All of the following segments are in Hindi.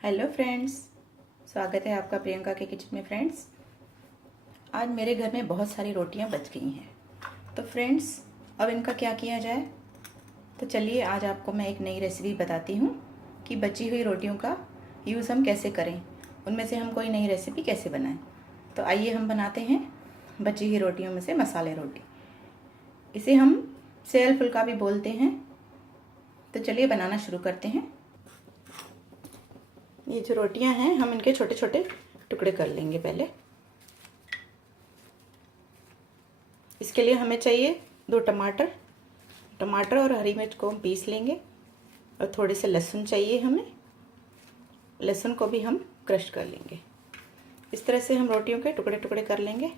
हेलो फ्रेंड्स, स्वागत है आपका प्रियंका के किचन में। फ्रेंड्स, आज मेरे घर में बहुत सारी रोटियां बच गई हैं। तो फ्रेंड्स, अब इनका क्या किया जाए। तो चलिए आज आपको मैं एक नई रेसिपी बताती हूँ कि बची हुई रोटियों का यूज़ हम कैसे करें, उनमें से हम कोई नई रेसिपी कैसे बनाएं। तो आइए हम बनाते हैं बची हुई रोटियों में से मसाले रोटी। इसे हम सेयल फुल्का भी बोलते हैं। तो चलिए बनाना शुरू करते हैं। ये जो रोटियां हैं हम इनके छोटे छोटे टुकड़े कर लेंगे पहले। इसके लिए हमें चाहिए 2 टमाटर और हरी मिर्च को हम पीस लेंगे, और थोड़े से लहसुन चाहिए हमें। लहसुन को भी हम क्रश कर लेंगे। इस तरह से हम रोटियों के टुकड़े टुकड़े कर लेंगे।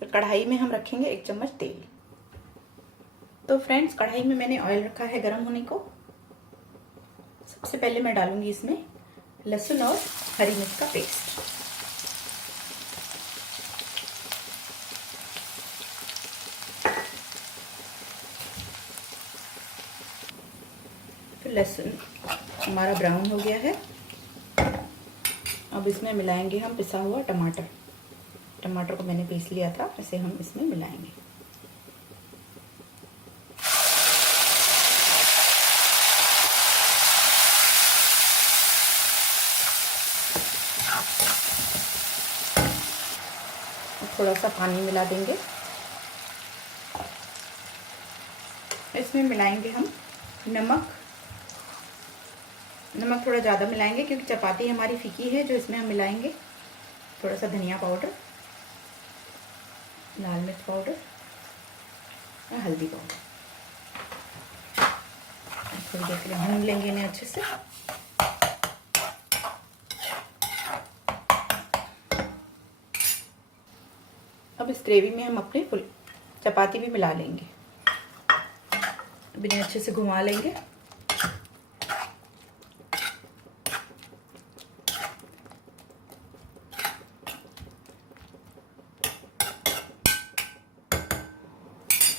और कढ़ाई में हम रखेंगे 1 चम्मच तेल। तो फ्रेंड्स, कढ़ाई में मैंने ऑयल रखा है गर्म होने को। सबसे पहले मैं डालूंगी इसमें लहसुन और हरी मिर्च का पेस्ट। तो लहसुन हमारा ब्राउन हो गया है। अब इसमें मिलाएंगे हम पिसा हुआ टमाटर को मैंने पीस लिया था, इसे हम इसमें मिलाएंगे। थोड़ा सा पानी मिला देंगे। इसमें मिलाएंगे हम नमक थोड़ा ज़्यादा मिलाएंगे क्योंकि चपाती हमारी फीकी है। जो इसमें हम मिलाएंगे थोड़ा सा धनिया पाउडर, लाल मिर्च पाउडर और हल्दी पाउडर। थोड़ी देर के लिए भून लेंगे इन्हें अच्छे से। अब इस ग्रेवी में हम अपने चपाती भी मिला लेंगे। अब इन्हें अच्छे से घुमा लेंगे।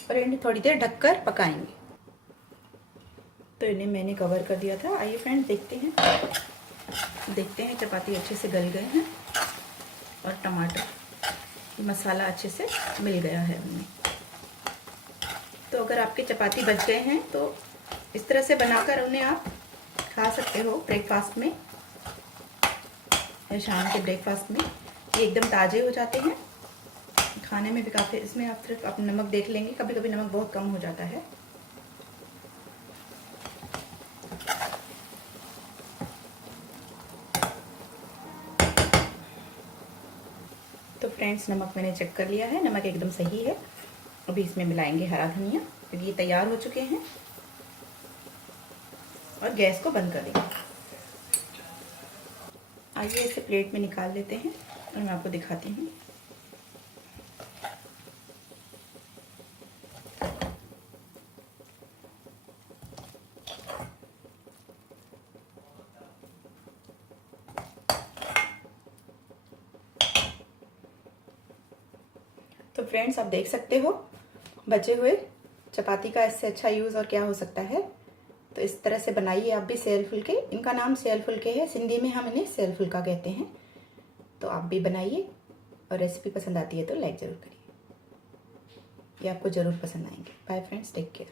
और इन्हें थोड़ी देर ढककर पकाएंगे। तो इन्हें मैंने कवर कर दिया था। आइए फ्रेंड्स, देखते हैं चपाती अच्छे से गल गए हैं और टमाटर मसाला अच्छे से मिल गया है उनमें। तो अगर आपके चपाती बच गए हैं तो इस तरह से बनाकर उन्हें आप खा सकते हो ब्रेकफास्ट में या शाम के ब्रेकफास्ट में। ये एकदम ताज़े हो जाते हैं, खाने में भी काफ़ी। इसमें आप सिर्फ आप नमक देख लेंगे, कभी कभी नमक बहुत कम हो जाता है। तो फ्रेंड्स, नमक मैंने चेक कर लिया है, नमक एकदम सही है। अभी इसमें मिलाएंगे हरा धनिया, क्योंकि ये तैयार हो चुके हैं। और गैस को बंद कर देंगे। आइए इसे प्लेट में निकाल लेते हैं और मैं आपको दिखाती हूँ। तो फ्रेंड्स, आप देख सकते हो बचे हुए चपाती का इससे अच्छा यूज़ और क्या हो सकता है। तो इस तरह से बनाइए आप भी सेयल फुलके। इनका नाम सेयल फुलके है, सिंधी में हम इन्हें सेयल फुल्का कहते हैं। तो आप भी बनाइए, और रेसिपी पसंद आती है तो लाइक ज़रूर करिए। ये आपको ज़रूर पसंद आएंगे। Bye friends, take care.